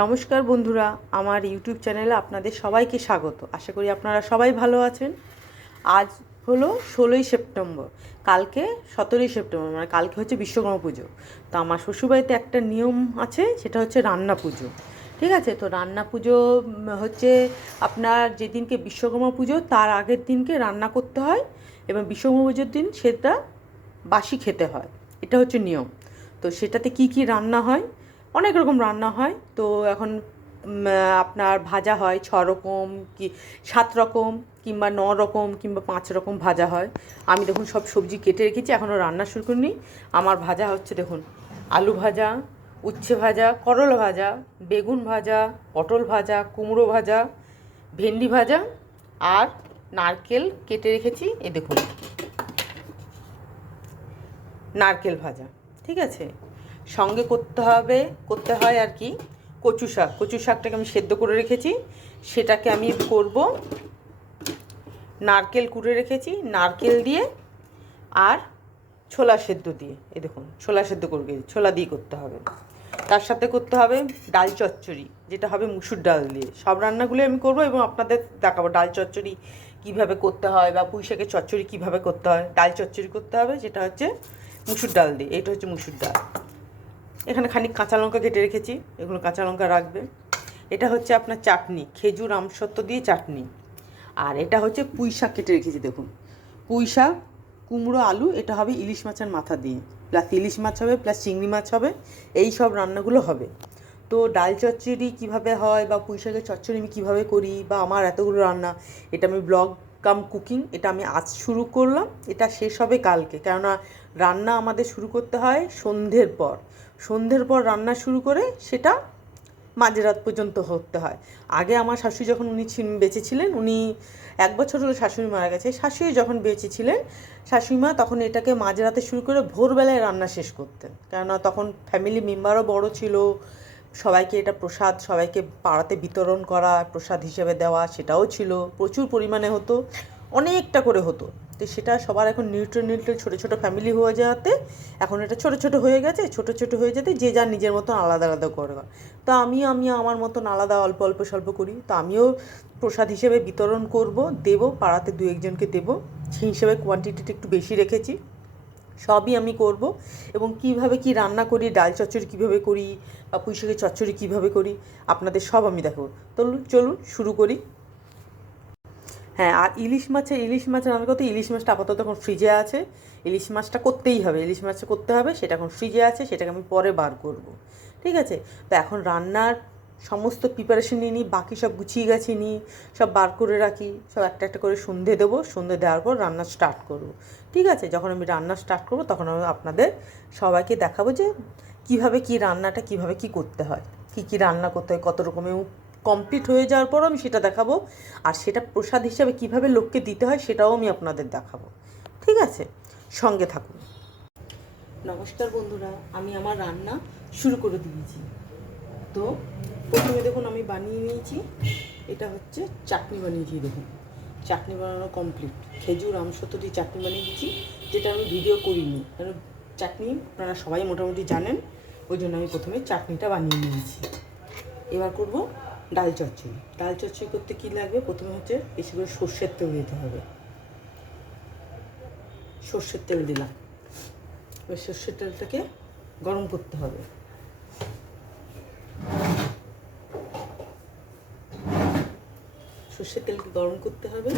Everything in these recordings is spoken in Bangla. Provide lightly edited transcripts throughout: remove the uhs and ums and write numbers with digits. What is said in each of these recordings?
নমস্কার বন্ধুরা, আমার ইউটিউব চ্যানেলে আপনাদের সবাইকে স্বাগত। আশা করি আপনারা সবাই ভালো আছেন। আজ হলো 16ই সেপ্টেম্বর, কালকে 17ই সেপ্টেম্বর, মানে কালকে হচ্ছে বিশ্বকর্মা পুজো। তো আমার শ্বশুরবাড়িতে একটা নিয়ম আছে, সেটা হচ্ছে রান্না পুজো। ঠিক আছে, তো রান্না পুজো হচ্ছে আপনার যেদিনকে বিশ্বকর্মা পুজো তার আগের দিনকে রান্না করতে হয়, এবং বিশ্বকর্মা পুজোর দিন সেটা বাসি খেতে হয়। এটা হচ্ছে নিয়ম। তো সেটাতে কি কি রান্না হয়, অনেক রকম রান্না হয়। তো এখন আপনার ভাজা হয় 6 রকম, কি 7 রকম, কিংবা 9 রকম, কিংবা 5 রকম ভাজা হয়। আমি দেখুন সব সবজি কেটে রেখেছি, এখনও রান্না শুরু করিনি। আমার ভাজা হচ্ছে দেখুন, আলু ভাজা, উচ্ছে ভাজা, করলা ভাজা, বেগুন ভাজা, পটল ভাজা, কুমড়ো ভাজা, ভেন্ডি ভাজা, আর নারকেল কেটে রেখেছি, এ দেখুন নারকেল ভাজা। ঠিক আছে, সঙ্গে করতে হয় আর কি কচু শাকটাকে আমি সেদ্ধ করে রেখেছি, সেটাকে আমি করব। নারকেল কুড়ে রেখেছি, নারকেল দিয়ে আর ছোলা সেদ্ধ দিয়ে, এই দেখুন ছোলা সেদ্ধ করবে, ছোলা দিয়ে করতে হবে। তার সাথে করতে হবে ডাল চচ্চড়ি, যেটা হবে মুসুর ডাল দিয়ে। সব রান্নাগুলো আমি করব এবং আপনাদের দেখাবো ডাল চচ্চড়ি কীভাবে করতে হয়, বা পুঁই শাকের চচ্চড়ি কীভাবে করতে হয়। ডাল চচ্চড়ি করতে হবে, যেটা হচ্ছে মুসুর ডাল দিয়ে। এটা হচ্ছে মুসুর ডাল। এখানে খানিক কাঁচা লঙ্কা কেটে রেখেছি, এগুলো কাঁচা লঙ্কা রাখবে। এটা হচ্ছে আপনার চাটনি, খেজুর আমসত্ত্ব দিয়ে চাটনি। আর এটা হচ্ছে পুঁই শাক কেটে রেখেছি, দেখুন পুঁই শাক, কুমড়ো, আলু। এটা হবে ইলিশ মাছের মাথা দিয়ে, প্লাস ইলিশ মাছ হবে, প্লাস চিংড়ি মাছ হবে। এই সব রান্নাগুলো হবে। তো ডাল চচ্চড়ি কীভাবে হয়, বা পুঁই শাকের চচ্চড়ি আমি কীভাবে করি, বা আমার এতগুলো রান্না, এটা আমি ব্লগ কাম কুকিং, এটা আমি আজ শুরু করলাম, এটা শেষ হবে কালকে। কেননা রান্না আমাদের শুরু করতে হয় সন্ধ্যের পর রান্না শুরু করে সেটা মাঝরাত পর্যন্ত হতে হয়। আগে আমার শাশুড়ি যখন বেঁচে ছিলেন, উনি 1 বছর হলো শাশুড়ি মারা গেছে, শাশুড়ি যখন বেঁচে ছিলেন, শাশুড়িমা তখন এটাকে মাঝরাতে শুরু করে ভোরবেলায় রান্না শেষ করতেন। কেননা তখন ফ্যামিলি মেম্বারও বড় ছিল, সবাইকে এটা প্রসাদ, সবাইকে পাড়াতে বিতরণ করা, প্রসাদ হিসেবে দেওয়া, সেটাও ছিল, প্রচুর পরিমাণে হতো, অনেকটা করে হতো। তো সেটা সবার এখন নিউট্রাল ছোটো ছোটো ফ্যামিলি হয়ে যাওয়াতে এখন এটা ছোটো ছোটো হয়ে গেছে। ছোটো হয়ে যেতে যে যার নিজের মতন আলাদা আলাদা করে। তো আমি আমার মতন আলাদা অল্প অল্প স্বল্প করি। তো আমিও প্রসাদ হিসেবে বিতরণ করব, দেবো, পাড়াতে 2-1জনকে দেবো। সেই হিসেবে কোয়ান্টিটিটা একটু বেশি রেখেছি। সবই আমি করব, এবং কিভাবে কি রান্না করি, ডাল চচ্চড়ি কীভাবে করি, বা পুঁই শাকের চচ্চড়ি কীভাবে করি, আপনাদের সব আমি দেখাবো। চলুন শুরু করি। হ্যাঁ, আর ইলিশ মাছ রান্না করতে, ইলিশ মাছটা আপাতত এখন ফ্রিজে আছে। ইলিশ মাছটা করতেই হবে, ইলিশ মাছটা করতে হবে, সেটা এখন ফ্রিজে আছে, সেটাকে আমি পরে বার করব। ঠিক আছে, তো এখন রান্নার সমস্ত প্রিপারেশন নিয়ে নিই, বাকি সব গুছিয়ে গেছি নিই, সব বার করে রাখি, সব একটা একটা করে সন্ধে দেবো। সন্ধে দেওয়ার পর রান্না স্টার্ট করব। ঠিক আছে, যখন আমি রান্না স্টার্ট করব তখন আমি আপনাদের সবাইকে দেখাবো যে কীভাবে কী রান্নাটা কীভাবে কী করতে হয়, কী রান্না করতে হয়, কত রকমের। কমপ্লিট হয়ে যাওয়ার পরও আমি সেটা দেখাবো, আর সেটা প্রসাদ হিসাবে কীভাবে লোককে দিতে হয় সেটাও আমি আপনাদের দেখাবো। ঠিক আছে, সঙ্গে থাকুন। নমস্কার বন্ধুরা, আমি আমার রান্না শুরু করে দিয়েছি। তো প্রথমে দেখুন আমি বানিয়ে নিয়েছি, এটা হচ্ছে চাটনি বানিয়েছি। দেখুন চাটনি বানানো কমপ্লিট, খেজুর আমসত্ত্ব দিয়ে চাটনি বানিয়েছি, যেটা আমি ভিডিও করিনি, কারণ চাটনি আপনারা সবাই মোটামুটি জানেন, ওই জন্য আমি প্রথমে চাটনিটা বানিয়ে নিয়েছি। এবার করব ডাল চচ্চড়ি করতে কী লাগবে, প্রথমে হচ্ছে বেশি করে সর্ষের তেল দিতে হবে। সর্ষের তেল দিলাম, এবার সর্ষের তেলটাকে গরম করতে হবে। সর্ষের তেলকে গরম করতে হবে।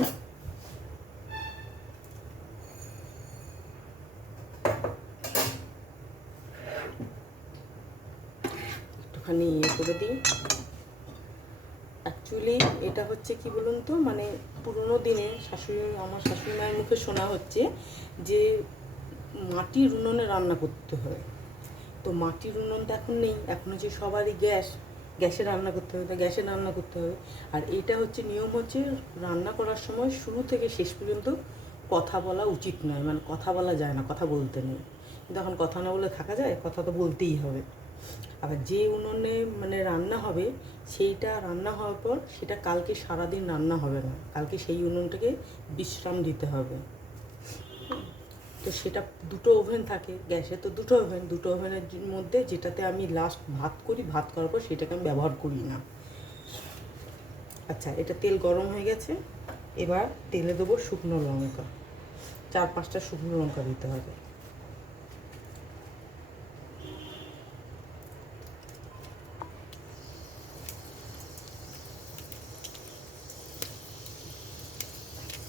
একটুখানি করে দিই। অ্যাকচুয়ালি এটা হচ্ছে কি বলুন তো, মানে পুরোনো দিনে আমার শাশুড়ি মায়ের মুখে শোনা হচ্ছে যে মাটির উনুনে রান্না করতে হয়। তো মাটির উনুন তো এখন নেই, এখন হচ্ছে সবারই গ্যাসে রান্না করতে হবে, তা গ্যাসে রান্না করতে হবে। আর এটা হচ্ছে নিয়ম হচ্ছে, রান্না করার সময় শুরু থেকে শেষ পর্যন্ত কথা বলা উচিত নয়, মানে কথা বলা যায় না, কথা বলতে নেই। কিন্তু এখন কথা না বলে থাকা যায়, কথা তো বলতেই হবে। আবার যে উনুনে মানে রান্না হবে, সেইটা রান্না হওয়ার পর সেটা কালকে সারাদিন রান্না হবে না, কালকে সেই উনুনটাকে বিশ্রাম দিতে হবে। তো সেটা দুটো ওভেন থাকে, গ্যাসে তো দুটো ওভেন, দুটো ওভেনের মধ্যে যেটাতে আমি লাস্ট ভাত করি, ভাত করার পর সেটাকে আমি ব্যবহার করি না। আচ্ছা, এটা তেল গরম হয়ে গেছে। এবার তেলে দেবো শুকনো লঙ্কা, 4-5টা শুকনো লঙ্কা দিতে হবে।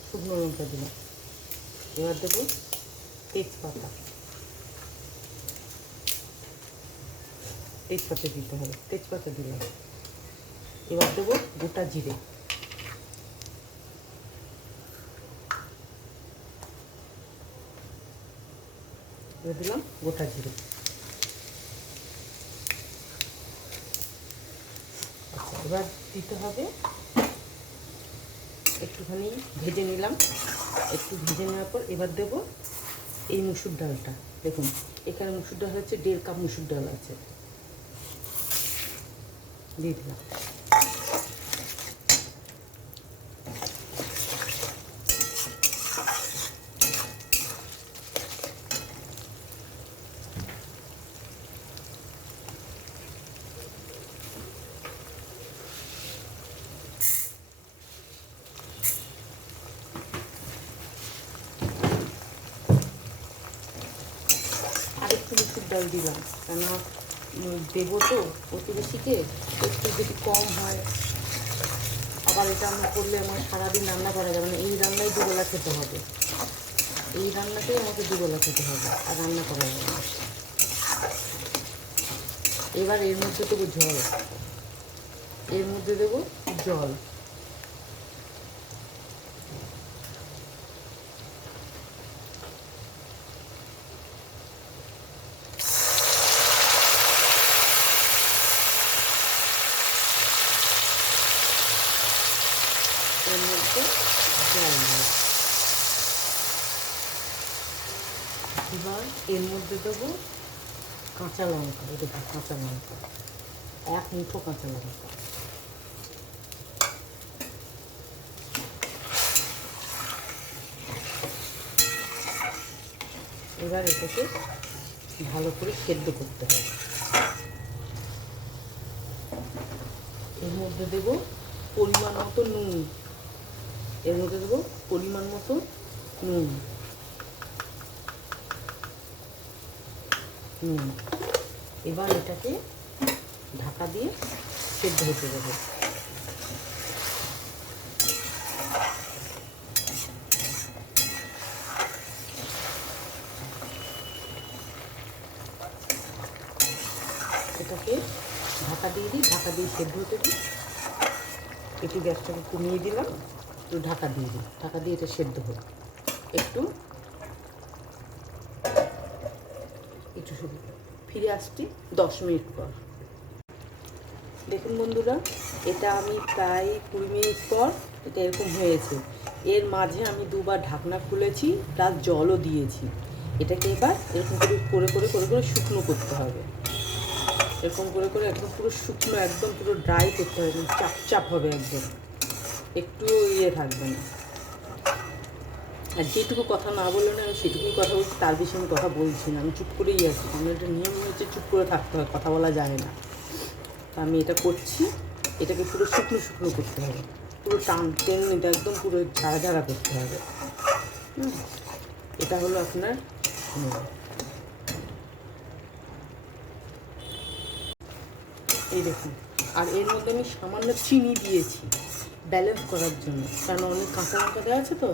শুকনো লঙ্কা দিলাম। এবার দেবো তেজপাতা, তেজপাতা দিতে হবে, তেজপাতা দিলাম। এবার দেবো গোটা জিরে, এবার দিলাম গোটা জিরে। আচ্ছা, এবার দিতে হবে একটুখানি ভেজে নিলাম, একটু ভেজে নেওয়ার পর এবার দেবো এই মুসুর ডালটা। দেখুন এখানে মুসুর ডাল হচ্ছে 1.5 কাপ মুসুর ডাল আছে, দিয়ে দিলাম। আরেকটু মুসুর ডাল দিলাম, কেননা দেবো তো প্রতিবেশীকে, একটু যদি কম হয় আবার এটা আমরা করলে আমার সারাদিন রান্না করা যাবে না। এই রান্নাই দুবেলা খেতে হবে, এই রান্নাতেই আমাকে দুবেলা খেতে হবে, আর রান্না করা যাবে না। এবার এর মধ্যে দেবো জল, এর মধ্যে দেবো জল। এর মধ্যে জল দেবো। এবার এর মধ্যে দেবো কাঁচা লঙ্কা, এটা কাঁচা লঙ্কা, 1 মুঠো কাঁচা লঙ্কা। এবার এটাকে ভালো করে সেদ্ধ করতে হবে। এর মধ্যে দেবো পরিমাণ মতো নুন, এর মধ্যে দেবো পরিমাণ মতো নুন। এবার এটাকে ঢাকা দিয়ে সেদ্ধ হতে দেবো। এটাকে ঢাকা দিয়ে দিই, ঢাকা দিয়ে সেদ্ধ হতে দিই। একটু গ্যাসটাকে কমিয়ে দিলাম, একটু ঢাকা দিয়ে দিই, ঢাকা দিয়ে এটা সেদ্ধ হোক একটু একটু শুধু। ফিরে আসছি 10 মিনিট পর। দেখুন বন্ধুরা, এটা আমি প্রায় 20 মিনিট পর এটা এরকম হয়েছে। এর মাঝে আমি 2বার ঢাকনা খুলেছি, প্লাস জলও দিয়েছি। এটাকে এবার এরকম করে করে করে করে শুকনো করতে হবে, এরকম করে করে একদম পুরো শুকনো, একদম পুরো ড্রাই করতে হবে, চাপ হবে একদম, একটু ইয়ে থাকবে না। আর যেটুকু কথা না বললে না আমি সেটুকুই কথা বলছি, তার বেশি আমি কথা বলছি না, আমি চুপ করেই আছি। কারণ এটা নিয়ম হচ্ছে চুপ করে থাকতে হয়, কথা বলা যায় না। তো আমি এটা করছি, এটাকে পুরো শুকনো শুকনো করতে হবে, পুরো টেনে নিতে, একদম পুরো ঝাড়া ঝাড়া করতে হবে। এটা হলো আপনার এই দেখুন। আর এর মধ্যে আমি সামান্য চিনি দিয়েছি ব্যালেন্স করার জন্য, কারণ অনেক কাঁচা লঙ্কা দেওয়া আছে তো,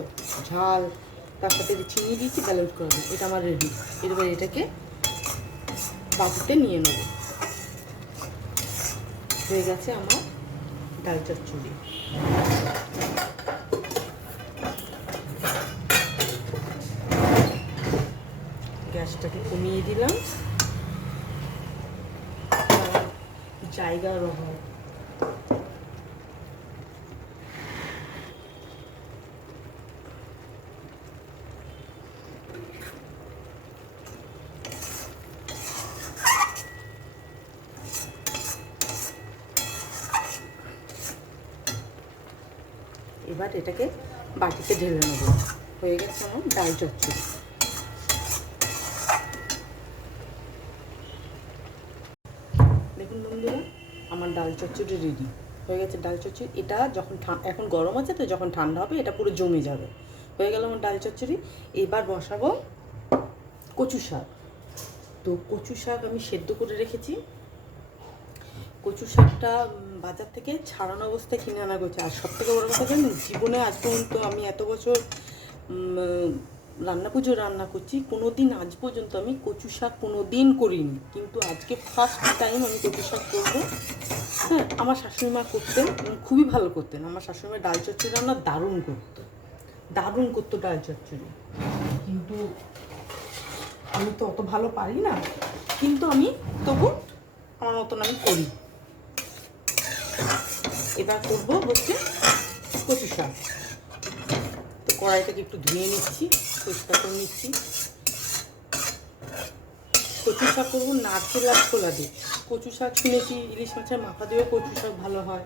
ঝাল, তার সাথে চিনি দিয়েছি ব্যালেন্স করার জন্য। এটা আমার রেডি। এবার এটাকে বাটিতে নিয়ে নেব। হয়ে গেছে আমার ডাল চচ্চড়ি। গ্যাসটাকে কমিয়ে দিলাম, জায়গার অভাব। এবার এটাকে বাটিতে ঢেলে নেব। হয়ে গেছে আমার ডাল চচ্চড়ি। ডাল চচ্চড়ি রেডি হয়ে গেছে। ডাল চচ্চড়ি এটা যখন এখন গরম আছে তো, যখন ঠান্ডা হবে এটা পুরো জমে যাবে। হয়ে গেল আমার ডাল চচ্চড়ি। এবার বসাবো কচু শাক। তো কচু শাক আমি সেদ্ধ করে রেখেছি। কচু শাকটা বাজার থেকে ছাড়ানো অবস্থায় কিনে আনা করছে। আর সবথেকে বড় কথা জানেন, জীবনে আজ পর্যন্ত আমি এত বছর পুজো রান্না করছি, কোনো দিন আজ পর্যন্ত আমি কচু শাক কোনো দিন করিনি, কিন্তু আজকে ফার্স্ট টাইম আমি কচু শাক করবো। হ্যাঁ, আমার শাশুড়িমা করতেন, খুবই ভালো করতেন। আমার শাশুড়িমা ডাল চচ্চড়ি রান্না দারুণ করতো ডাল চচ্চড়ি। কিন্তু আমি তো অত ভালো পারি না, কিন্তু আমি তবু আমার মতন আমি করি। এবার করবো হচ্ছে কচু শাক। তো কড়াইটাকে একটু ধুয়ে নিচ্ছি, পরিষ্কার করে নিচ্ছি। কচু শাক করবো নারকেল আর ছোলা দিয়ে। কচু শাক শুনেছি ইলিশ মাছের মাথা দিয়েও কচু শাক ভালো হয়।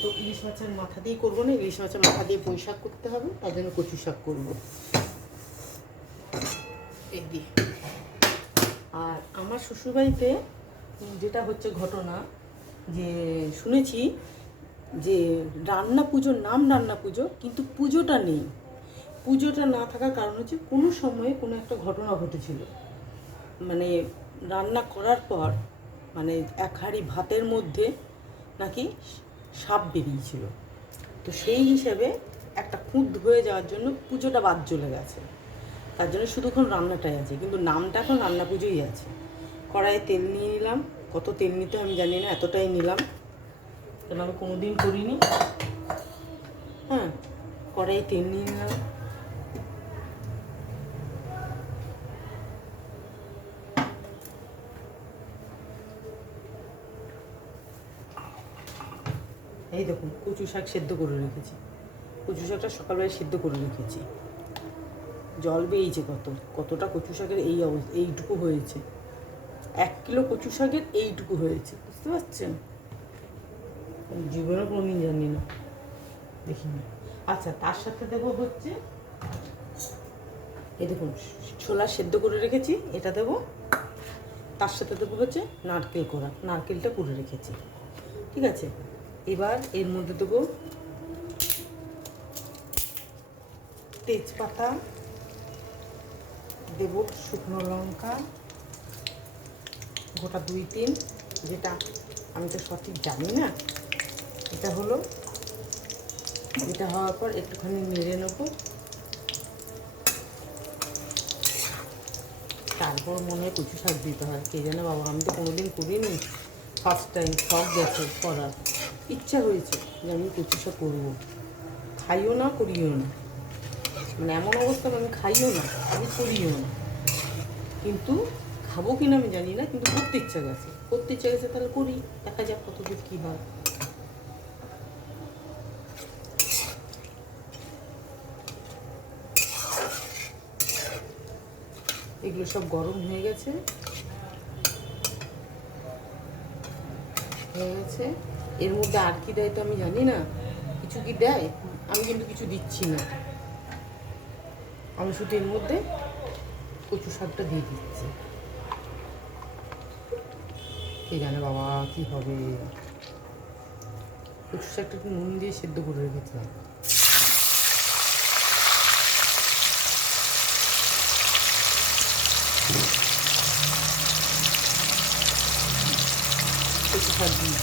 তো ইলিশ মাছের মাথা দিয়ে করবো না, ইলিশ মাছের মাথা দিয়ে পুঁই শাক করতে হবে, তার জন্য কচু শাক করবো। আর আমার শ্বশুরবাড়িতে যেটা হচ্ছে ঘটনা, যে শুনেছি যে রান্না পুজোর নাম রান্না পুজো, কিন্তু পুজোটা নেই। পুজোটা না থাকার কারণ হচ্ছে কোনো সময়ে কোনো একটা ঘটনা ঘটেছিল। মানে রান্না করার পর মানে এক হাঁড়ি ভাতের মধ্যে নাকি সাপ বেরিয়েছিল। তো সেই হিসেবে একটা খুঁত হয়ে যাওয়ার জন্য পুজোটা বাদ চলে গেছে। তার জন্য শুধুক্ষণ রান্নাটাই আছে, কিন্তু নামটা এখন রান্না পুজোই আছে। কড়াইয়ে তেল নিয়ে নিলাম, কত তেল নিতে আমি জানি না, এতটাই নিলাম, কেন আমি কোনো দিন করিনি। হ্যাঁ, কড়াইয়ে তেল নিয়ে নিলাম। এই দেখুন কচু শাক সেদ্ধ করে রেখেছি। কচু শাকটা সকালবেলায় সেদ্ধ করে রেখেছি। জল বেরিয়েছে কতটা কচু শাকের এই অবস্থা, এইটুকু হয়েছে। 1 কিলো কচু শাকের এইটুকু হয়েছে, বুঝতে পারছেন? জীবনে কোনোদিন জানি না, দেখিনি। আচ্ছা, তার সাথে দেবো হচ্ছে এই দেখুন ছোলা সেদ্ধ করে রেখেছি, এটা দেবো। তার সাথে দেবো হচ্ছে নারকেল কোড়া, নারকেলটা করে রেখেছি। ঠিক আছে, এবার এর মধ্যে দেবো তেজপাতা, দেবো শুকনো লঙ্কা গোটা 2-3, যেটা আমি তো সঠিক জানি না। এটা হলো, এটা হওয়ার পর একটুখানি নেড়ে নেবো। তারপর মনে হয় কচু শাক দিতে হয়, কে জানে বাবা, আমি তো কোনোদিন করিনি, ফার্স্ট টাইম। শখ গেছে করার, ইচ্ছা হয়েছে যে আমি কচু শাক করবো। খাইও না, করিও না, মানে এমন অবস্থা আমি খাইও না, আমি করিও না। কিন্তু খাবো কিনা আমি জানি না, কিন্তু করতে ইচ্ছা গেছে, তাহলে করি, দেখা যাক কতদূর কী হয়। এগুলো সব গরম হয়ে গেছে। এর মধ্যে আর কি দেয় তো আমি জানি না, কিছু কি দেয়, আমি কিন্তু কিছু দিচ্ছি না। আমি শুধু এর মধ্যে কচু শাকটা দিয়ে দিচ্ছি। কে জানে বাবা কি হবে। কচু শাকটা একটু নুন দিয়ে সেদ্ধ করে রেখেছিলাম। কচু শাক দিয়ে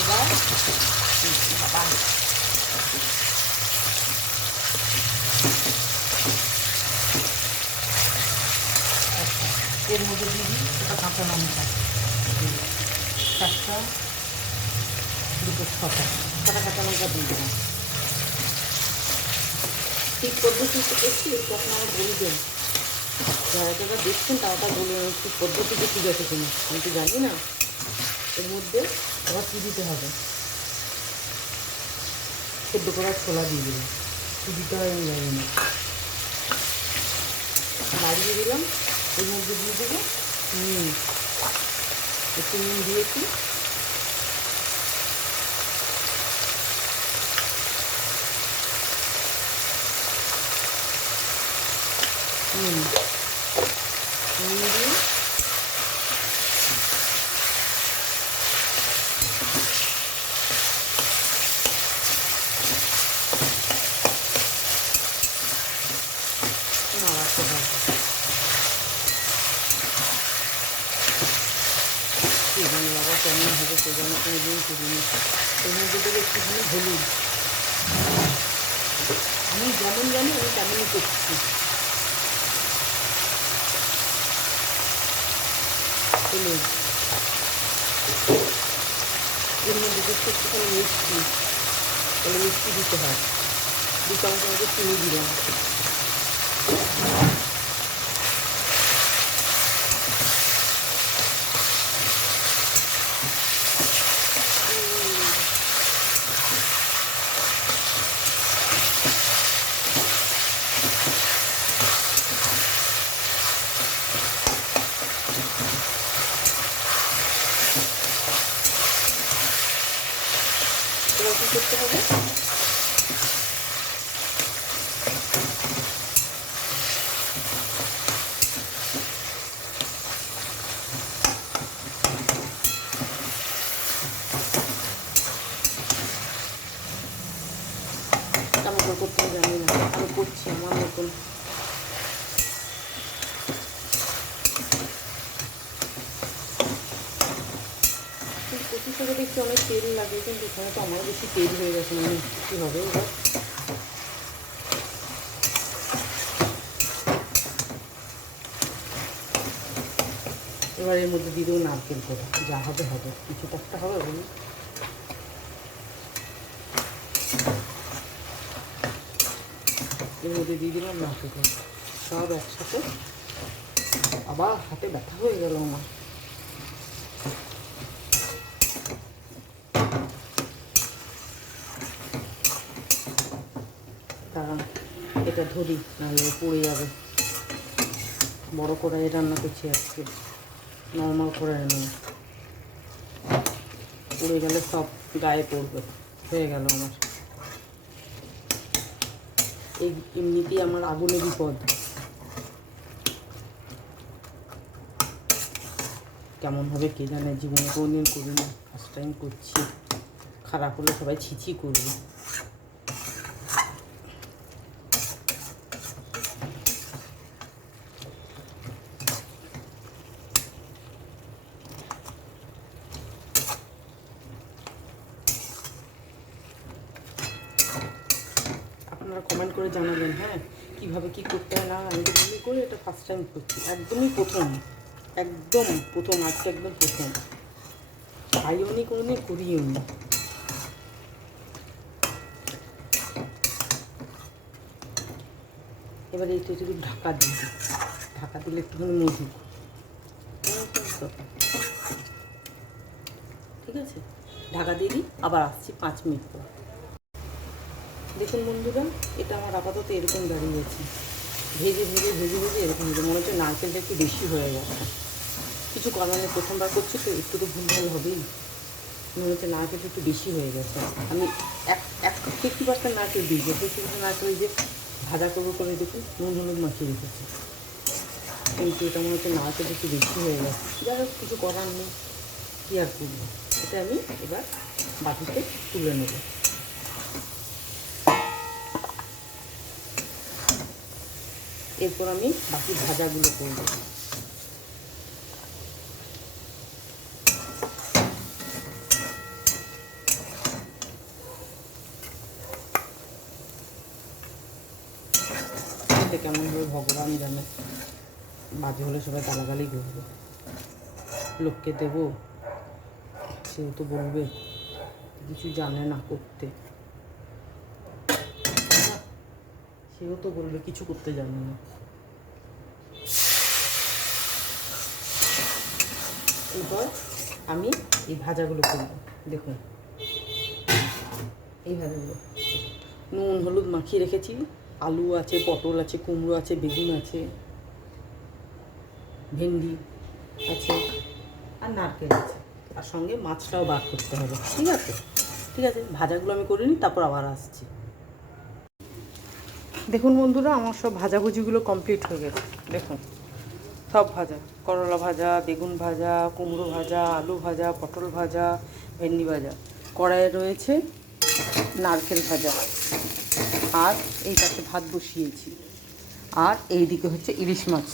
এবার বাবা এর মধ্যে দিয়ে দিই একটা কাঁচা লঙ্কা, 4টা 2টো 6টা কাঁচা লঙ্কা দিয়ে দিলাম। ঠিক পদ্ধতিতে একটু আপনারা বলবেন, যারা যারা দেখছেন তারা বলবেন ঠিক পদ্ধতিতে ঠিক আছে কিনা, আমি তো জানি না। এর মধ্যে আবার কী দিতে হবে, সেদ্ধ করার ছোলা দিয়ে দিলাম, কী দিতে হয় আমি জানি না। বাড়িয়ে দিলাম, এর মধ্যে দিয়ে দেবো নুন, একটু নুন দিয়েছি। নুন দিয়ে কে জানে বাবা কেমন হবে, কে জানে কোনো দিন করিনি। এর মধ্যে থেকে একটুখানি হলুদ, আমি যেমন জানি আমি তেমনই করছি। হলুদ, এর মধ্যে দেখতে একটুখানি মিষ্টি, তাহলে মিষ্টি দিতে হয়, 2 চামচ মতো চিনি দিলাম। এবার কী করতে হবে, কেমন করে করতে হবে জানি না, আমি করছি আমার মতন। কচু শাকে দেখছি অনেক তেল লাগে, কিন্তু এখানে তো আমার বেশি তেল হয়ে গেছে, মানে কী হবে এবার। এবার এর মধ্যে দিয়ে দেবো নারকেল কোড়া, যা হবে হবে, কিছু একটা হবে বলি। এর মধ্যে দিয়ে দিলাম নারকেল কোড়া, সব একসাথে। আবার হাতে ব্যথা হয়ে গেল আমার। কারণ এটা ধরি, নাহলে পড়ে যাবে। বড় কড়াইয়ে রান্না করছি আজকে, নর্মাল কড়াই নেই, পড়ে গেলে সব গায়ে পড়বে। হয়ে গেল আমার, এই এমনিতেই আমার আগুনে বিপদ। কেমন হবে কে জানে, জীবনে কোনোদিন করি না, ফার্স্ট টাইম করছি। খারাপ হলে সবাই ছিছি করবে। আপনারা কমেন্ট করে জানাবেন, হ্যাঁ কীভাবে কী করতে হয় না। আমি তো মনে করি এটা ফার্স্ট টাইম করছি, একদমই প্রথম, একদম প্রথম, আজকে একদম প্রথম। খাইও নি কোনোদিন, করিও নি। এবার এইটা একটু ঢাকা দিই, ঢাকা দিলে একটুখানি মজুক, ঠিক আছে। ঢাকা দিয়ে দিই, আবার আসছি 5 মিনিট পর। দেখুন বন্ধুরা, এটা আমার আপাতত এরকম দাঁড়িয়েছে, ভেজে ভেজে ভেজে ভেজে এরকম মনে হচ্ছে নারকেলটা একটু বেশি হয়ে গেছে। কিছু কারণে প্রথমবার করছি তো একটু তো ভুলভাল হবেই। মনে হচ্ছে নারকেলটা একটু বেশি হয়ে গেছে। আমি 50% নারকেল দিয়েছি, 50% নারকেল যে ভাজা করবো করে দেখুন নুন হলুদ মাখিয়ে রেখেছি, কিন্তু এটা মনে হচ্ছে নারকেলটা একটু বেশি হয়ে গেছে। যাই হোক, কিছু করার নেই, কী আর করবো। এটা আমি এবার বাটিতে তুলে নেব। এরপর আমি বাকি ভাজাগুলো করব। কেমন হবে ভগবান জানে, বাজে হলে সবাই গালাগালি করবে। লোককে দেবো, সেও তো বলবে কিছু জানে না করতে, সেও তো বলবে কিছু করতে জানে না। এরপর আমি এই ভাজাগুলো করব। দেখুন এই ভাজাগুলো নুন হলুদ মাখিয়ে রেখেছি, আলু আছে, পটল আছে, কুমড়ো আছে, বেগুন আছে, ভেন্ডি আছে, আর নারকেল আছে, আর সঙ্গে মাছটাও বার করতে হবে। ঠিক আছে, ঠিক আছে, ভাজাগুলো আমি করে নিই, তারপর আবার আসছি। দেখুন বন্ধুরা, আমার সব ভাজাভুজিগুলো কমপ্লিট হয়ে গেছে। দেখুন সব ভাজা, করলা ভাজা, বেগুন ভাজা, কুমড়ো ভাজা, আলু ভাজা, পটল ভাজা, ভেন্ডি ভাজা। কড়াইয়ে রয়েছে নারকেল ভাজা, আর এই পাশে ভাত বসিয়েছি, আর এই দিকে হচ্ছে ইলিশ মাছ।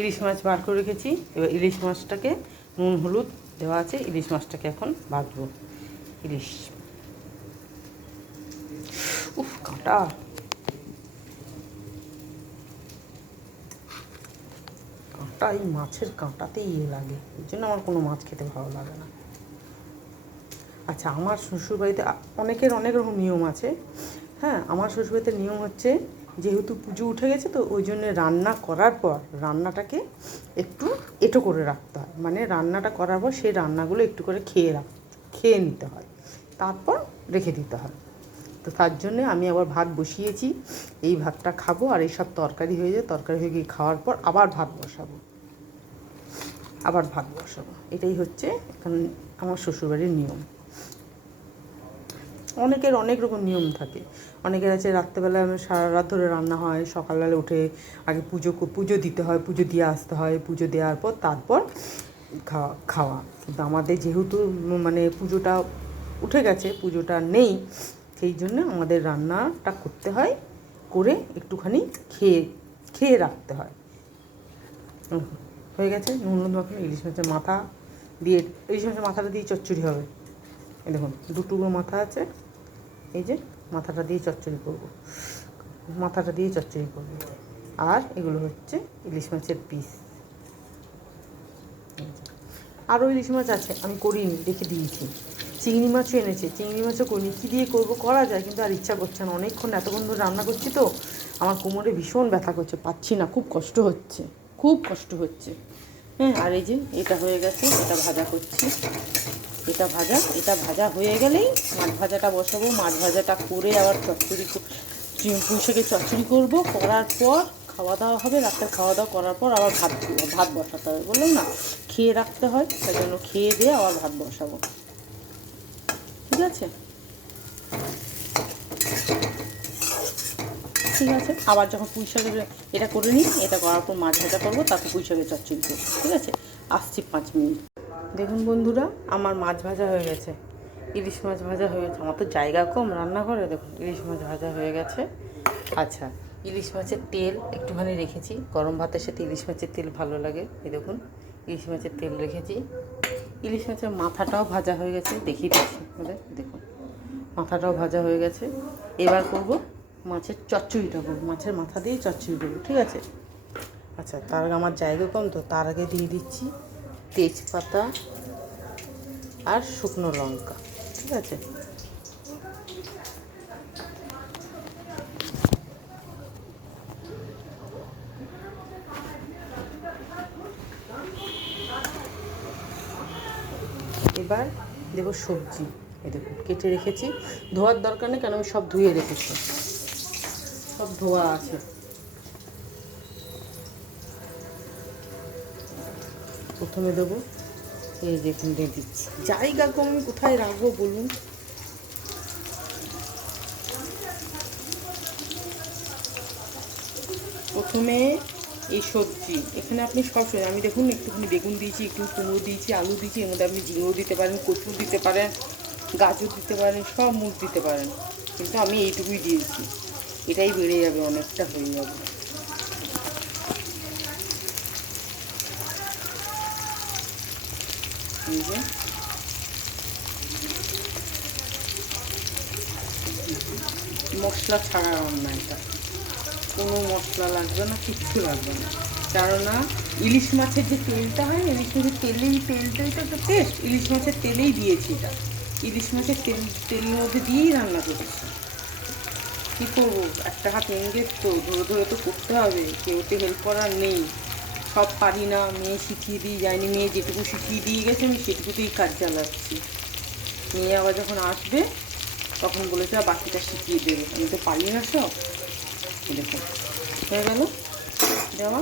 ইলিশ মাছ বার করে রেখেছি। এবার ইলিশ মাছটাকে নুন হলুদ দেওয়া আছে। ইলিশ মাছটাকে এখন ভাজবো। ইলিশ, উফ কাঁটা, কাঁটা, এই মাছের কাঁটাতেই ইয়ে লাগে, এই জন্য আমার কোনো মাছ খেতে ভালো লাগে না। আচ্ছা, আমার শ্বশুরবাড়িতে অনেকের অনেক রকম নিয়ম আছে। হ্যাঁ, আমার শ্বশুরবাড়িতে নিয়ম হচ্ছে, যেহেতু পুজো উঠে গেছে তো ওই জন্য রান্না করার পর রান্নাটাকে একটু এঁটো করে রাখতে হয়। মানে রান্নাটা করার পর সেই রান্নাগুলো একটু করে খেয়ে নিতে হয়, তারপর রেখে দিতে হয়। তো তার জন্যে আমি আবার ভাত বসিয়েছি, এই ভাতটা খাবো আর এইসব তরকারি হয়ে যায়, তরকারি হয়ে গিয়ে খাওয়ার পর আবার ভাত বসাবো। এটাই হচ্ছে এখন আমার শ্বশুরবাড়ির নিয়ম। অনেকের অনেক রকম নিয়ম থাকে। অনেকের আছে রাত্রেবেলা সারা রাত ধরে রান্না হয়, সকালবেলা উঠে আগে পুজো দিতে হয়, পুজো দিয়ে আসতে হয়, পুজো দেওয়ার পর তারপর খাওয়া। কিন্তু আমাদের যেহেতু মানে পুজোটা উঠে গেছে, পুজোটা নেই, সেই জন্য আমাদের রান্নাটা করতে হয়, করে একটুখানি খেয়ে রাখতে হয়। হয়ে গেছে নুন মাখানো ইলিশ মাছের মাথা দিয়ে, ইলিশ মাছের মাথাটা দিয়ে চচ্চড়ি হবে। এই দেখুন দুটুকরো মাথা আছে, এই যে মাথাটা দিয়ে চচ্চড়ি করবো, আর এগুলো হচ্ছে ইলিশ মাছের পিস। আরও ইলিশ মাছ আছে, আমি করিনি, রেখে দিয়েছি। চিংড়ি মাছও এনেছে, চিংড়ি মাছও করিনি, কী দিয়ে করবো, করা যায় কিন্তু আর ইচ্ছা করছে না। অনেকক্ষণ এতক্ষণ ধরে রান্না করছি তো আমার কোমরে ভীষণ ব্যথা করছে, পাচ্ছি না, খুব কষ্ট হচ্ছে। হ্যাঁ, আর এই যে এটা হয়ে গেছে, এটা ভাজা করছি, এটা ভাজা হয়ে গেলেই মাছ ভাজাটা বসাবো। মাছ ভাজাটা করে আবার পুঁইশাকের চচ্চড়ি করবো, করার পর খাওয়া দাওয়া হবে। রাতের খাওয়া দাওয়া করার পর আবার ভাত বসাতে হবে, বললাম না খেয়ে রাখতে হয়, তাই জন্য খেয়ে দিয়ে আবার ভাত বসাবো। ঠিক আছে, আবার যখন পুঁইশাকের এটা করে নিই, এটা করার পর মাছ ভাজা করবো, তারপর পুঁইশাকের চচ্চড়ি করবো। ঠিক আছে, আসছি 5 মিনিট। দেখুন বন্ধুরা, আমার মাছ ভাজা হয়ে গেছে, ইলিশ মাছ ভাজা হয়ে গেছে। আমার তো জায়গা কম রান্নাঘরে, দেখুন ইলিশ মাছ ভাজা হয়ে গেছে। আচ্ছা, ইলিশ মাছের তেল একটুখানি রেখেছি, গরম ভাতের সাথে ইলিশ মাছের তেল ভালো লাগে। এই দেখুন ইলিশ মাছের তেল রেখেছি। ইলিশ মাছের মাথাটাও ভাজা হয়ে গেছে, দেখিয়ে দিচ্ছি, দেখুন মাথাটাও ভাজা হয়ে গেছে। এবার করব মাছের চচ্চড়িটা, করবো মাছের মাথা দিয়ে চচ্চড়ি করবো। ঠিক আছে, আচ্ছা তার আগে আমার জায়গা কম তো, তার আগে দিয়ে দিচ্ছি তেজপাতা আর শুকনো লঙ্কা। ঠিক আছে, এবার দেবো সবজি। এই দেখুন কেটে রেখেছি, ধোয়ার দরকার নেই, কারণ আমি সব ধুয়ে রেখেছি, সব ধোয়া আছে। প্রথমে দেবো, এই দেখুন দিয়ে দিচ্ছি, জায়গা কম আমি কোথায় রাখবো বলুন। প্রথমে এই সবজি, এখানে আপনি সব সবজি, আমি দেখুন একটুখানি বেগুন দিয়েছি, একটু কুমড়ো দিয়েছি, আলু দিয়েছি, এর মধ্যে আপনি ঝিঙেও দিতে পারেন, কচু দিতে পারেন, গাজর দিতে পারেন, সব মুখ দিতে পারেন, কিন্তু আমি এইটুকুই দিয়েছি, এটাই বেড়ে যাবে, অনেকটা হয়ে যাবে। এই যে মশলা ছাড়া রান্না, এটা কোনো মশলা লাগবে না, কিচ্ছু লাগবে না, কেননা ইলিশ মাছের যে তেলটা হয়, ইলিশ মাছের তেলটাই তো একটা টেস্ট, ইলিশ মাছের তেলেই দিয়েছি এটা, ইলিশ মাছের তেলের মধ্যে দিয়েই রান্না করছি। কী করবো, একটা হাত এঙ্গেজ তো, ধরে ধরে তো করতে হবে, কেউ তো হেল্প করার নেই, সব পারি না, মেয়ে শিখিয়ে দিয়ে যায়নি, মেয়ে যেটুকু শিখিয়ে দিয়ে গেছে আমি সেটুকুতেই কাজ চালাচ্ছি। মেয়ে আবার যখন আসবে তখন বলেছে বাকিটা শিখিয়ে দেবে, আমি তো পারি না সব। দেখুন হয়ে গেল দেওয়া,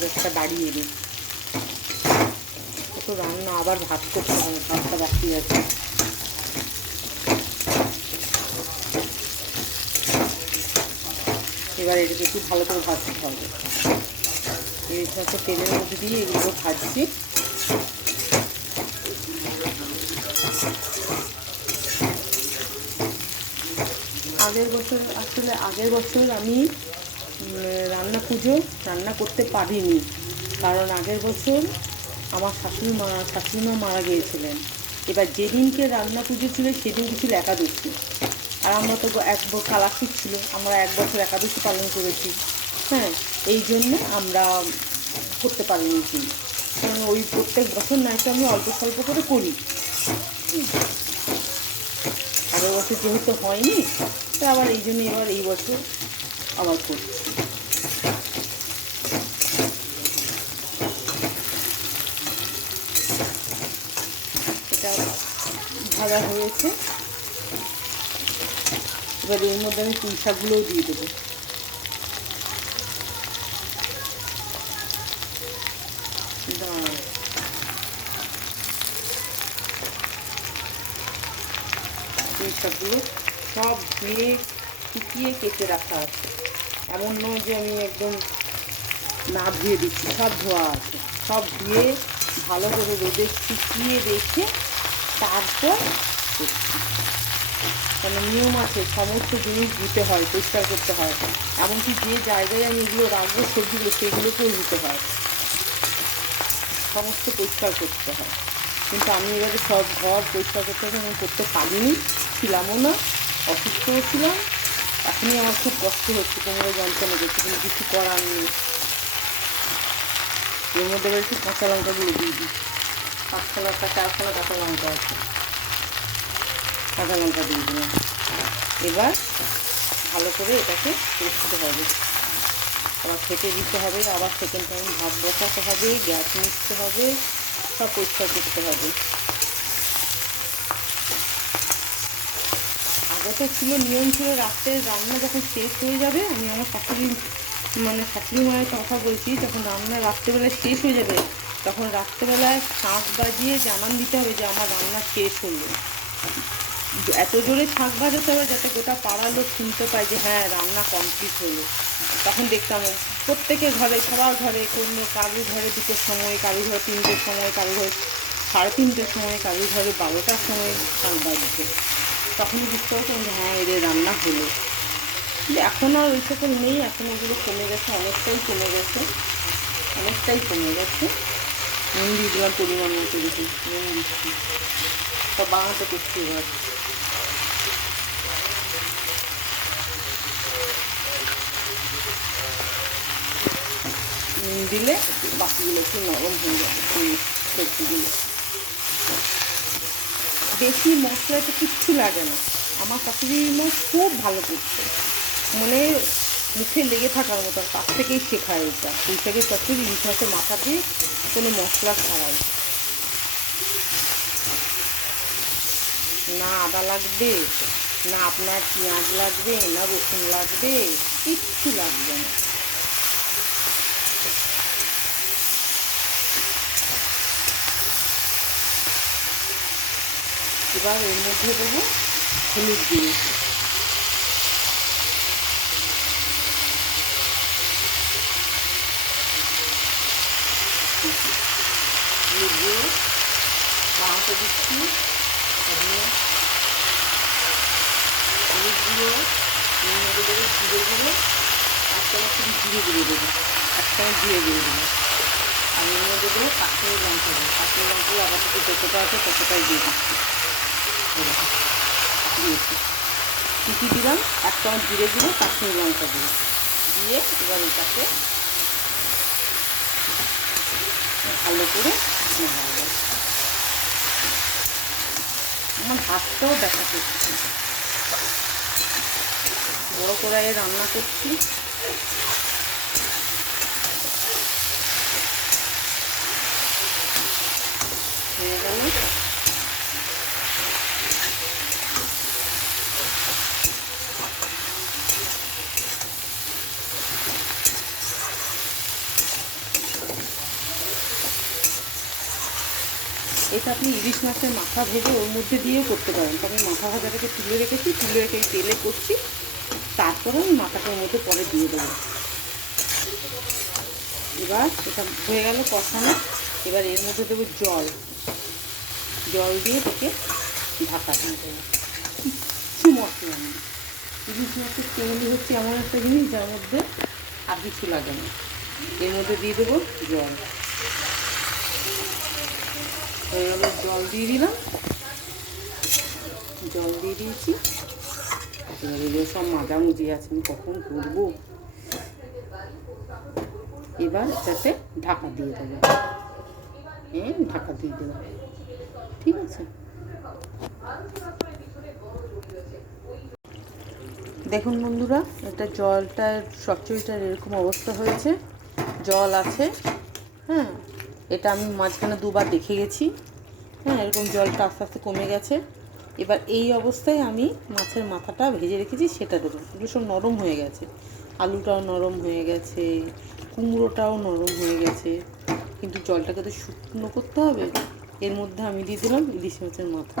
গ্যাসটা বাড়িয়ে দিই, তো রান্না আবার ভাত করতে হবে, ভাতটা বাকি আছে। এবার এটাকে একটু ভালো করে ভাজতে হবে, এই হচ্ছে তেলের মধ্যে দিয়ে এগুলো ভাজছি। আগের বছর আমি রান্না পুজো রান্না করতে পারিনি, কারণ আগের বছর আমার শাশুড়িমা মারা গিয়েছিলেন। এবার যেদিনকে রান্না পুজো ছিল সেদিনকে ছিল একাদশী, আর আমরা তো কালাশিক ছিল, আমরা 1 বছর একাদশী পালন করেছি। হ্যাঁ, এই জন্য আমরা করতে পারিনি কি, কারণ ওই প্রত্যেক বছর নয়তো আমি অল্প স্বল্প করে করি। আগের বছর যেহেতু হয়নি, তো আবার এই জন্য এবার এই বছর আবার করছি। এটা ভাজা হয়েছে, এবার এর মধ্যে আমি পুঁই শাকগুলোও দিয়ে দেবো। পুঁই শাকগুলো সব ধুয়ে শুকিয়ে কেটে রাখা আছে, এমন নয় যে আমি একদম না ধুয়ে দিচ্ছি, সব ধোয়া আছে। সব ধুয়ে ভালো করে রোদে শুকিয়ে রেখে তারপর করছি, কেন নিয়ম আছে, সমস্ত জিনিস দিতে হয়, পরিষ্কার করতে হয়। এমনকি যে জায়গায় আমি এগুলো রাখবো সবজিগুলো, সেগুলোকেও দিতে হয়, সমস্ত পরিষ্কার করতে হয়। কিন্তু আমি এবারে সব ঘর পরিষ্কার করতে হবে, আমি করতে পারিনি, ছিলামও না, অসুস্থও ছিলাম। এখনই আমার খুব কষ্ট হচ্ছে, কোমরে যন্ত্রণা করছে, কিন্তু কিছু করার নেই। এর মধ্যে একটু কাঁচা লঙ্কাগুলো দিয়ে দিই, 5-4 কাঁচা লঙ্কা আছে, কাঁচা লঙ্কা দিয়ে দিলাম। এবার ভালো করে এটাকে কষতে হবে, আবার খেতে দিতে হবে, আবার সেকেন্ড টাইম ভাত বসাতে হবে, গ্যাস মুছতে হবে, সব পরিষ্কার করতে হবে। আগে তো ছিল, নিয়ম ছিল, রাত্রে রান্না যখন শেষ হয়ে যাবে, আমি আমার শাশুড়ি মায়ের কথা বলছি, যখন রান্না রাত্রেবেলায় শেষ হয়ে যাবে, তখন রাত্রেবেলায় শাঁখ বাজিয়ে জানান দিতে হবে যে আমার রান্না শেষ হলো। এত জোরে শাঁখ বাজাতে হবে যাতে গোটা পাড়ার লোক শুনতে পায় যে হ্যাঁ রান্না কমপ্লিট হলো। তখন দেখতাম প্রত্যেকের ঘরে, সবার ঘরে, কোনো কারোর ঘরে 2টোর সময়, কারোর ঘরে 3টের সময়, কারোর ঘরে 3:30টের সময়, কারোর ঘরে 12টার সময় শাঁখ বাজছে। তখনই বুঝতে পারতাম যে হ্যাঁ এদের রান্না হলো। কিন্তু এখন আর ওই সকল নেই, এখন ওগুলো কমে গেছে, অনেকটাই কমে গেছে, অনেকটাই কমে গেছে। নুন দিয়ে দিলাম পরিমাণ মতো, দেখি নুন দিচ্ছি, সব বানাতে করছি। এবার নুন দিলে বাকিগুলো একটু নরম হয়ে যাবে, সবজিগুলো। বেশি মশলাতে কিচ্ছু লাগে না, আমার শাশুড়ি মা খুব ভালো করছে, মানে মুখে লেগে থাকার মতো, তার থেকেই শেখায় এটা। পুঁই শাকের চচ্চড়ি ইলিশ মাছের মাথা দিয়ে কোনো মশলা ছাড়াই, না আদা লাগবে, না আপনার পেঁয়াজ লাগবে, না রসুন লাগবে, কিচ্ছু লাগবে না। এবার এর মধ্যে দেবো হলুদ দিয়ে, হলুদ দিয়ে বানাতে দিচ্ছি। হলুদ দিয়ে এর মধ্যে দেবো জিরে গুঁড়ো, 1 চামচ জিরে গুঁড়ো দেবো, 1 চামচ জিরে গুঁড়ো দেবো। আর এর মধ্যে দেবো কাশ্মীরি লঙ্কা দেবো, কাশ্মীরি লঙ্কাগুলো আবার থেকে যতটা আছে ততটাই দিয়ে দিচ্ছি। দিয়েছি কী দিলাম, 1 চামচ জিরে গুঁড়ো, কাশ্মীরি লঙ্কা গুঁড়ো দিয়ে এবার এটাকে ভালো করে নাড়াবো। আমার হাতটাও দেখা করছে, বড় কড়াইয়ে রান্না করছি। হয়ে গেল, এটা আপনি ইলিশ মাছের মাথা ভেজে ওর মধ্যে দিয়েও করতে পারেন। তো আমি মাথা ভাজাটাকে তুলে রেখেছি, তুলে রেখে তেলে করছি, তারপরে আমি মাথাটার মধ্যে পরে দিয়ে দেবো। এবার এটা হয়ে গেল কষানো, এবার এর মধ্যে দেবো জল, জল দিয়ে এটাকে ঢাকা দিয়ে দেবো। কিছু মশলা নেই, ইলিশ মাছের চিংড়ি হচ্ছে এমন একটা জিনিস যার মধ্যে আর কিছু লাগে না। এর মধ্যে দিয়ে দেবো জল। হয়ে গেল, জল দিয়ে দিলাম, জল দিয়ে দিয়েছি। এবার এগুলো সব মাজামুজি আছে, আমি কখন করবো। এবার এটাতে ঢাকা দিয়ে দেবো। হ্যাঁ, ঢাকা দিয়ে দেবো, ঠিক আছে। দেখুন বন্ধুরা, এটা জলটার চচ্চড়িটার এরকম অবস্থা হয়েছে, জল আছে। হ্যাঁ, এটা আমি মাঝখানে দুবার দেখে গেছি। হ্যাঁ, এরকম জলটা আস্তে আস্তে কমে গেছে। এবার এই অবস্থায় আমি মাছের মাথাটা ভেজে রেখেছি সেটা দেবো। এগুলো সব নরম হয়ে গেছে, আলুটাও নরম হয়ে গেছে, কুমড়োটাও নরম হয়ে গেছে, কিন্তু জলটাকে তো শুকনো করতে হবে। এর মধ্যে আমি দিয়ে দিলাম ইলিশ মাছের মাথা,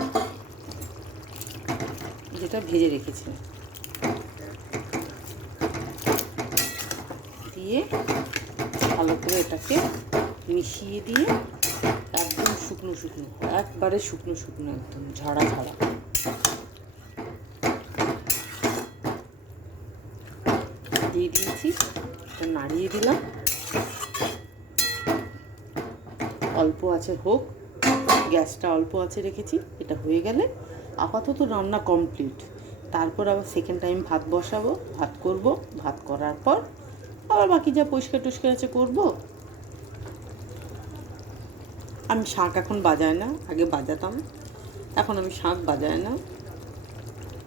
যেটা ভেজে রেখেছি, দিয়ে ভালো করে এটাকে মিশিয়ে দিয়ে একদম শুকনো শুকনো, একবারে শুকনো শুকনো, একদম ঝাড়া ঝাড়া দিয়ে দিয়েছি। নাড়িয়ে দিলাম, অল্প আছে হোক, গ্যাসটা অল্প আছে রেখেছি। এটা হয়ে গেলে আপাতত রান্না কমপ্লিট। তারপর আবার সেকেন্ড টাইম ভাত বসাবো, ভাত করব। ভাত করার পর আবার বাকি যা পরিষ্কার টরিষ্কার আছে করবো। আমি শাক এখন বাজাই না, আগে বাজাতাম, এখন আমি শাক বাজাই না।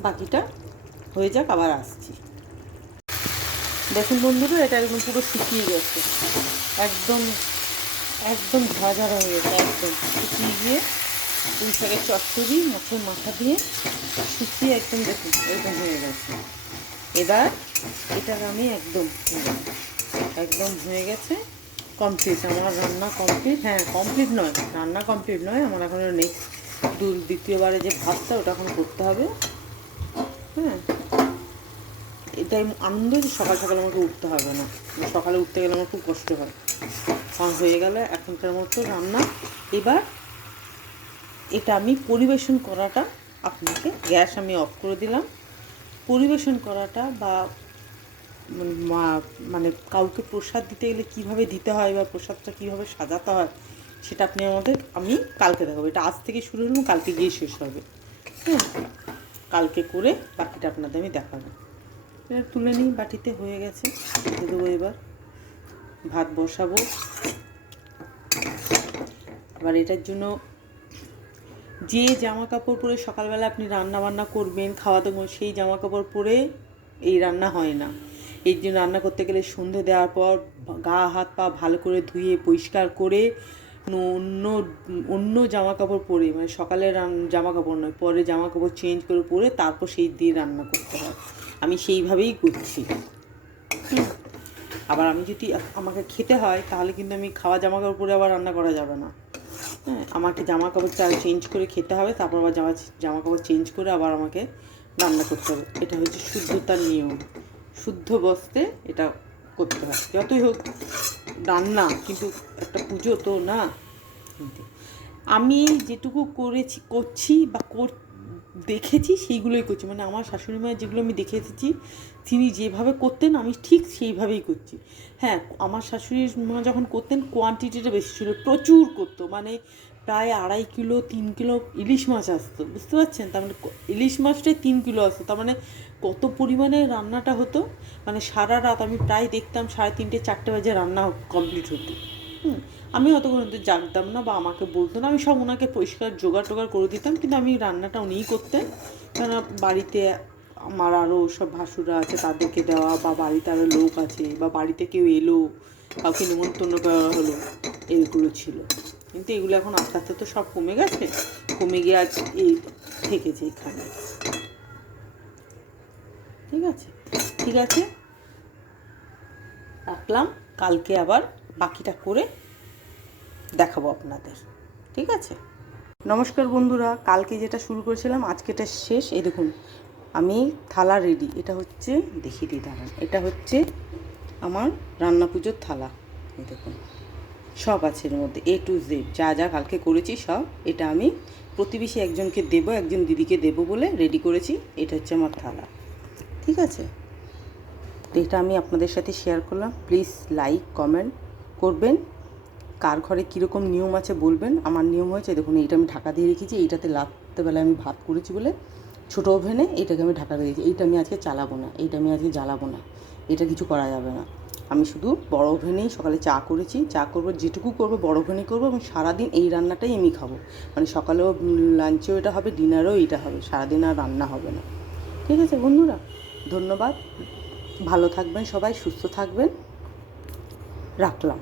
বাকিটা হয়ে যাক, আবার আসছি। দেখুন বন্ধুরা, এটা একদম পুরো শুকিয়ে গেছে, একদম একদম ঝাঝাড়া হয়ে গেছে, একদম শুকিয়ে গিয়ে পুঁই শাকের চচ্চড়ি মাছের মাথা দিয়ে শুকিয়ে একদম দেখুন এরকম হয়ে গেছে। এবার এটার আমি একদম একদম হয়ে গেছে, কমপ্লিট আমার রান্না কমপ্লিট। হ্যাঁ, কমপ্লিট নয়, রান্না কমপ্লিট নয়, আমার এখনও নেক্সট দ্বিতীয়বারে যে ভাতটা ওটা এখন করতে হবে। হ্যাঁ, এটাই আনন্দ যে সকাল সকাল আমাকে উঠতে হবে না, সকালে উঠতে গেলে আমার খুব কষ্ট হয়। কারণ হয়ে গেলে এখনকার মতো রান্না। এবার এটা আমি পরিবেশন করাটা আপনাকে, গ্যাস আমি অফ করে দিলাম। পরিবেশন করাটা বা মানে কাউকে প্রসাদ দিতে গেলে কীভাবে দিতে হয় বা প্রসাদটা কীভাবে সাজাতে হয় সেটা আমি কালকে দেখাবো। এটা আজ থেকে শুরু হলো, কালকে গিয়ে শেষ হবে। হ্যাঁ, কালকে করে বাকিটা আপনাদের আমি দেখাবো। এটা তুলে নিই, বাটিতে হয়ে গেছে, দিয়ে দেবো। এবার ভাত বসাবো। এবার এটার জন্য যে জামা কাপড় পরে সকালবেলা আপনি রান্না বান্না করবেন, খাওয়া দাওয়া, সেই জামা কাপড় পরে এই রান্না হয় না। এই জন্য রান্না করতে গেলে সন্ধে দেওয়ার পর গা হাত পা ভালো করে ধুয়ে পরিষ্কার করে অন্য অন্য জামা কাপড় পরে, মানে সকালের জামা কাপড় নয়, পরে জামা কাপড় চেঞ্জ করে পরে তারপর সেই দিয়ে রান্না করতে হয়। আমি সেইভাবেই করছি। আবার আমি যদি আমাকে খেতে হয় তাহলে কিন্তু আমি খাওয়া জামা কাপড় পরে আবার রান্না করা যাবে না। হ্যাঁ, আমাকে জামা কাপড় চেঞ্জ করে খেতে হবে, তারপর আবার জামা কাপড় চেঞ্জ করে আবার আমাকে রান্না করতে হবে। এটা হচ্ছে শুদ্ধতার নিয়ম, শুদ্ধ বস্তে এটা করতে হয়। যতই হোক রান্না, কিন্তু একটা পুজো তো না। আমি যেটুকু করছি বা দেখেছি সেইগুলোই করছি, মানে আমার শাশুড়ি মায়ের যেগুলো আমি দেখে এসেছি, তিনি যেভাবে করতেন আমি ঠিক সেইভাবেই করছি। হ্যাঁ, আমার শাশুড়ি মা যখন করতেন কোয়ান্টিটিটা বেশি ছিল, প্রচুর করতো, মানে প্রায় 2.5 কিলো 3 কিলো ইলিশ মাছ আসতো, বুঝতে পারছেন? তার মানে ইলিশ মাছটাই 3 কিলো আসতো, তার মানে কত পরিমাণে রান্নাটা হতো। মানে সারা রাত আমি প্রায় দেখতাম 3:30 4টে বাজে রান্না কমপ্লিট হতো। আমি অত পর্যন্ত জানতাম না বা আমাকে বলতো না, আমি সব ওনাকে পরিষ্কার জোগাড় টোগাড় করে দিতাম, কিন্তু আমি রান্নাটা উনিই করতেন। কেননা বাড়িতে আমার আরও সব ভাসুরা আছে, তাদেরকে দেওয়া, বা বাড়িতে আরও লোক আছে, বা বাড়িতে কেউ এলো, কাউকে নিমন্ত্রণ করা হলো, এইগুলো ছিল। কিন্তু এগুলো এখন আস্তে আস্তে তো সব কমে গেছে, কমে গিয়ে আজ এই থেকেছে এখানে। ঠিক আছে, ঠিক আছে, রাখলাম। কালকে আবার বাকিটা করে দেখাবো আপনাদের, ঠিক আছে? নমস্কার বন্ধুরা, কালকে যেটা শুরু করেছিলাম আজকেটা শেষ। এই দেখুন আমি থালা রেডি। এটা হচ্ছে, দেখিয়ে দিই দাঁড়ান, এটা হচ্ছে আমার রান্না পুজোর থালা। এই দেখুন সব আছে এর মধ্যে, A to Z যা যা কালকে করেছি সব। এটা আমি প্রতিবেশী একজনকে দেবো, একজন দিদিকে দেবো বলে রেডি করেছি। এটা হচ্ছে আমার থালা, ঠিক আছে? তো এটা আমি আপনাদের সাথে শেয়ার করলাম। প্লিজ লাইক কমেন্ট করবেন, কার ঘরে কীরকম নিয়ম আছে বলবেন। আমার নিয়ম হয়েছে দেখুন, এইটা আমি ঢাকা দিয়ে রেখেছি, এইটাতে রাত্রেবেলায় আমি ভাত করেছি বলে ছোটো ওভেনে এইটাকে আমি ঢাকা দিয়ে দিয়েছি। এইটা আমি আজকে চালাবো না, এইটা আমি আজকে জ্বালাবো না, এটা কিছু করা যাবে না। আমি শুধু বড় ওভেনেই সকালে চা করেছি, চা করবো, যেটুকু করবো বড় ওভেনেই করবো, এবং সারাদিন এই রান্নাটাই আমি খাবো। মানে সকালেও লাঞ্চেও এটা হবে, ডিনারেও এটা হবে, সারাদিন আর রান্না হবে না। ঠিক আছে বন্ধুরা, ধন্যবাদ, ভালো থাকবেন সবাই, সুস্থ থাকবেন, রাখলাম।